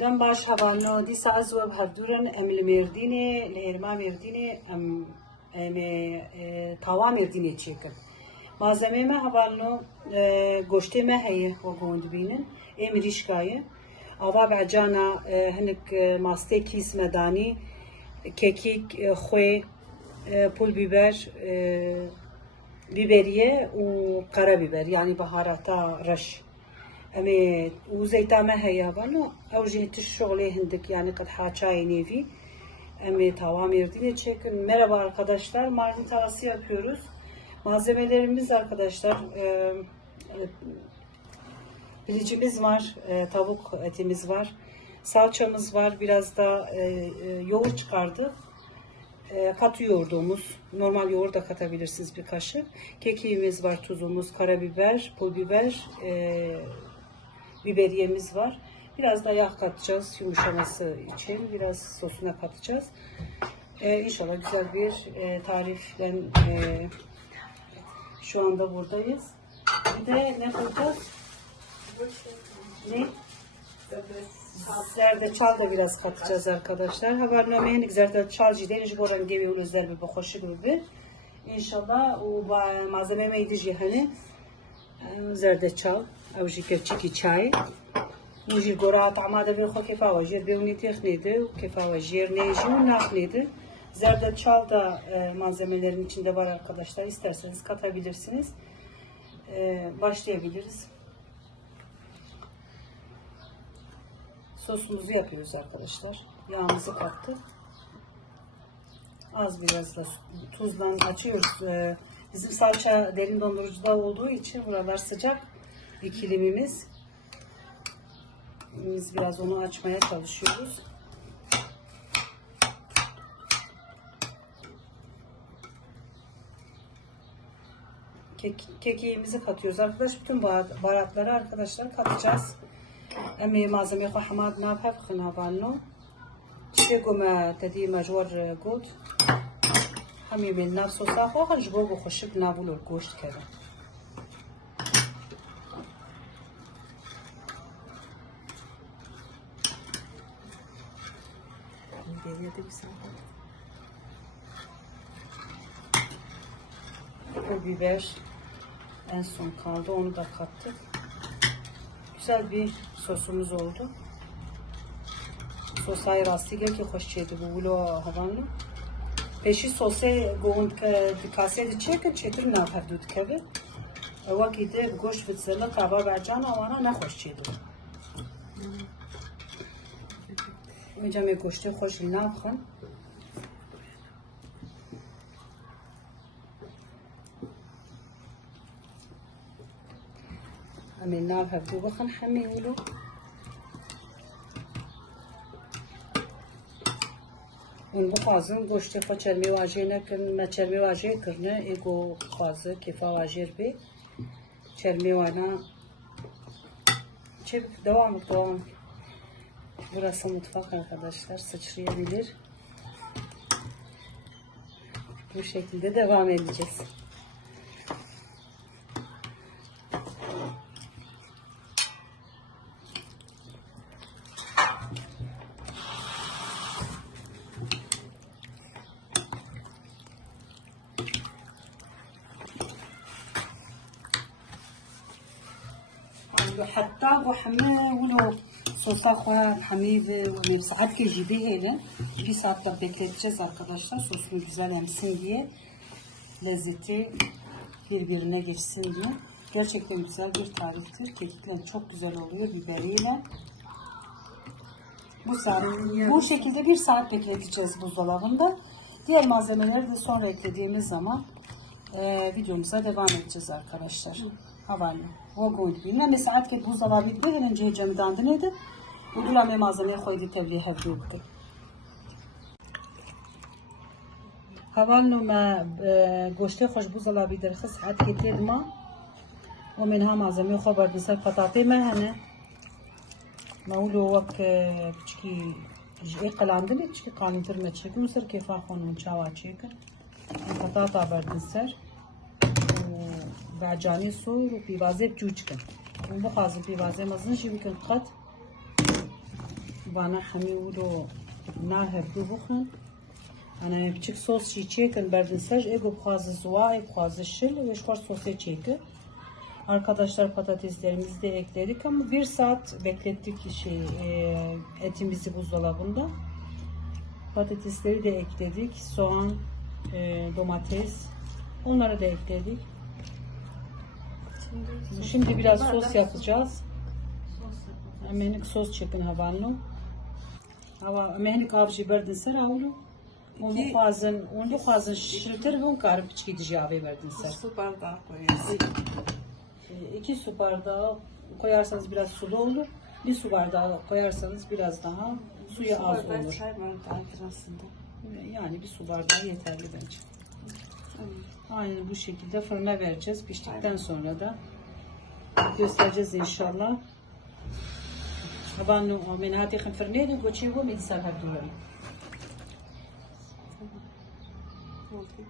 دم باش هوانو دیسا از و هفدورن ام المردینه لهرما مردینه ام ام اه، تاوا مردینه چیکن malzeme me havalno goşte me heye ve gond binin em rişkayı ava becana hinik maste kis medani kekik xwe pul biber biberiye u karabiber zeyta me heye havalno ev jih tiş şoğle hindik yani kad haçayı nevi Emi tava merdine çekin. Merhaba arkadaşlar. Mardin tavası yapıyoruz. Malzemelerimiz arkadaşlar e, e, pilicimiz var, e, tavuk etimiz var, salçamız var, biraz da e, e, yoğurt çıkardık. E, katı yoğurdumuz, normal yoğurt da katabilirsiniz bir kaşık. Kekiğimiz var, tuzumuz, karabiber, pul biber, e, biberiyemiz var. Biraz da yağ katacağız yumuşaması için. Biraz sosuna katacağız. E, inşallah güzel bir e, tarifle e, şu anda buradayız. Bir de ne koyacağız? Ne? Zerdeçal da biraz katacağız arkadaşlar. Habernameyin zerdeçal jboran gevi ulu zerbe bu hoşu gibi. İnşallah o malzeme meydi jihani zerdeçal او جي كرتشيكي تشاي نجي قرا طعما دبي خو كيف وجير بيوني تخنيدي وكيف وجير نيجي وناخنيدي Zerdeçal da e, malzemelerin içinde var arkadaşlar. İsterseniz katabilirsiniz. E, başlayabiliriz. Sosumuzu yapıyoruz arkadaşlar. Yağımızı kattık. Az biraz da tuzla açıyoruz. E, bizim salça derin dondurucuda olduğu için buralar sıcak. İkilimimiz. Biz biraz onu açmaya çalışıyoruz. Kek, kekiğimizi katıyoruz. Arkadaş bütün baharat- baharatları arkadaşlar katacağız. Emi malzeme hamad nabhaf khinavalno. چه گومه تدی مجور گود همین من نفس و ساخ آخر جبو بو Deriye de güzel O biber en son kaldı. Onu da kattık. Güzel bir sosumuz oldu. Сосаи растиге ки хош чеди бувуло ҳаванну. Пеши сосе гон каседи чека четир нафар дуд каве. Ва киде гӯшт вицела кабаб аҷан авана нахош чеду. اینجا می گوشتی خوش نبخن همین ناب هفتو بخن همین اولو اون بخوازم گوشتی خود چرمی واجه نکن چرمی واجه کرنه ایگو خوازه کفا واجه بی. چرمی وانا چه دوام دوام. Burası mutfak arkadaşlar sıçrayabilir. Bu şekilde devam edeceğiz. حتى وحماه ولو sosa koyar hamive ve saat gibi hele. Bir saat de bekleteceğiz arkadaşlar sosunu güzel emsin diye. Lezzeti birbirine geçsin diye. Gerçekten güzel bir tariftir. Kekikle çok güzel oluyor biberiyle. Bu saat bu şekilde bir saat bekleteceğiz buzdolabında. Diğer malzemeleri de sonra eklediğimiz zaman e, videomuza devam edeceğiz arkadaşlar. Havale o gold bir ne saat ki buzdolabı bir önce cem neydi ودولا می malzeme خواهی تبلی هفته بکن هوال نو ما گوشت خوشبو زلابی درخص حد کتید ما و منها malzeme خواه برد سر قطعه ما هنه ما ولو وك بچکی جي قلاندن بچکی قالنتر ما تشكن وسر كيف اخون من شاوا تشكن قطعه برد سر بعجانی سور و پیوازه بجوج کن اون بخوازم پیوازه مزن جی بکن قط Bana hamiulo nahe bubukhun. Ana küçük sos çiğ çekin berdin saj ego bazı zua e bazı şil ve şvar sosya çeki. Arkadaşlar patateslerimizi de ekledik ama bir saat beklettik şey e, etimizi buzdolabında. Patatesleri de ekledik. Soğan, e, domates onları da ekledik. Şimdi biraz sos yapacağız. Menik sos çıkın havanlo. Hava menik avcı verdin ser avlu. Onu fazın, onu fazın şirtir ve on karı piçki dijavi verdin ser. Su bardağı koyuyorsun. E, İki su bardağı koyarsanız biraz sulu olur. Bir su bardağı koyarsanız biraz daha suyu Su az olur. çay bardağı. Yani bir su bardağı yeterli bence. Aynen bu şekilde fırına vereceğiz. Piştikten sonra da göstereceğiz inşallah. طبعا من هذه خنفرنيد وتشيبو من سالها الدولار Oldu.